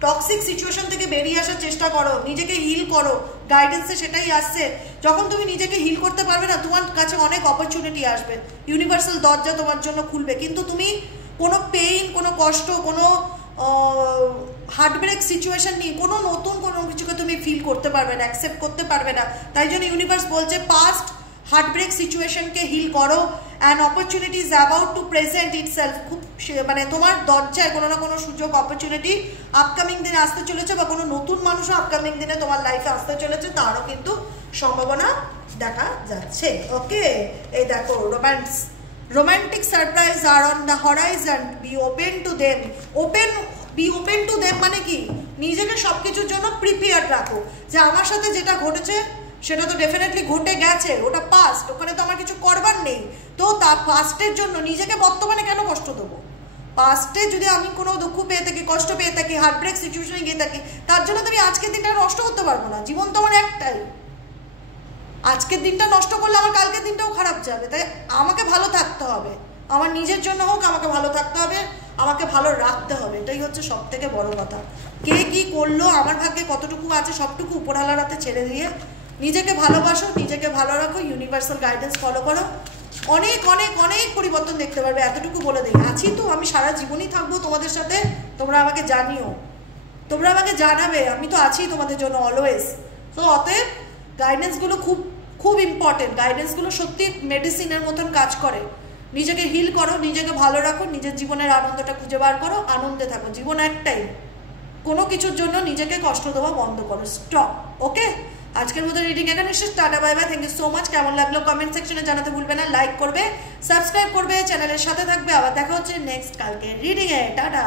টক্সিক সিচুয়েশন থেকে বেরিয়ে আসার চেষ্টা করো, নিজেকে হিল করো। গাইডেন্সে সেটাই আসছে, যখন তুমি নিজেকে হিল করতে পারবে না, তোমার কাছে অনেক অপরচুনিটি আসবে, ইউনিভার্সাল দরজা তোমার জন্য খুলবে, কিন্তু তুমি কোনো পেইন, কোনো কষ্ট, কোনো হার্টব্রেক সিচুয়েশন নিয়ে কোনো নতুন কোনো কিছুকে তুমি ফিল করতে পারবে না, অ্যাকসেপ্ট করতে পারবে না। তাই জন্য ইউনিভার্স বলছে পাস্ট হার্টব্রেক সিচুয়েশনকে হিল করো, and opportunity is about to present itself. খুব মানে তোমার দরজায় কোনো না কোনো সুযোগ, অপরচুনিটি আপকামিং দিনে আসতে চলেছে, বা কোনো নতুন মানুষও আপকামিং দিনে তোমার লাইফে আসতে চলেছে, তারও কিন্তু সম্ভাবনা দেখা যাচ্ছে। ওকে, এই দেখো romantic surprise are on the horizon, be open to them। be open to them মানে কি, নিজেকে সবকিছুর জন্য প্রিপেয়ার্ড রাখো, যে আমার সাথে যেটা ঘটেছে সেটা তো ডেফিনেটলি ঘটে গেছে, ওটা পাস্ট, ওখানে তো আমার কিছু করবার নেই। তো তার পাস্টের জন্য নিজেকে বর্তমানে কেন কষ্ট দেবো? পাস্টে যদি আমি কোনো দুঃখ পেয়ে থাকি, কষ্ট পেয়ে থাকি, হার্টব্রেক সিচুয়েশনে গিয়ে থাকি, তার জন্য তো আমি আজকের দিনটা নষ্ট করতে পারবো না। জীবন তো আমার একটাই, আজকের দিনটা নষ্ট করলে আমার কালকের দিনটাও খারাপ যাবে। তাই আমাকে ভালো থাকতে হবে, আমার নিজের জন্য হোক আমাকে ভালো থাকতে হবে, আমাকে ভালো রাখতে হবে, এটাই হচ্ছে সব থেকে বড় কথা। কে কি করলো, আমার ভাগ্যে কতটুকু আছে, সবটুকু উপরওয়ালার হাতে ছেড়ে দিয়ে নিজেকে ভালোবাসো, নিজেকে ভালো রাখো, ইউনিভার্সাল গাইডেন্স ফলো করো, অনেক অনেক অনেক পরিবর্তন দেখতে পারবে। এতটুকু বলে দিই, আছি তো আমি, সারা জীবনই থাকবো তোমাদের সাথে, তোমরা আমাকে জানিও, তোমরা আমাকে জানাবে, আমি তো আছি তোমাদের জন্য অলওয়েজ। তো অতএব গাইডেন্সগুলো খুব খুব ইম্পর্টেন্ট, গাইডেন্সগুলো সত্যি মেডিসিনের মতন কাজ করে। নিজেকে হিল করো, নিজেকে ভালো রাখো, নিজের জীবনের আনন্দটা খুঁজে বার করো, আনন্দে থাকো, জীবন একটাই, কোনো কিছুর জন্য নিজেকে কষ্ট দেওয়া বন্ধ করো, স্টপ। ওকে, আজকের মতো রিডিং এখানে শেষ, ta-ta bye bye, thank you so much. কেমন লাগলো কমেন্ট সেকশনে জানাতে ভুলবে না, লাইক করবে, সাবস্ক্রাইব করবে, চ্যানেলের সাথে থাকবে। আবার দেখা হচ্ছে নেক্সট কালকে রিডিং এ, টাটা।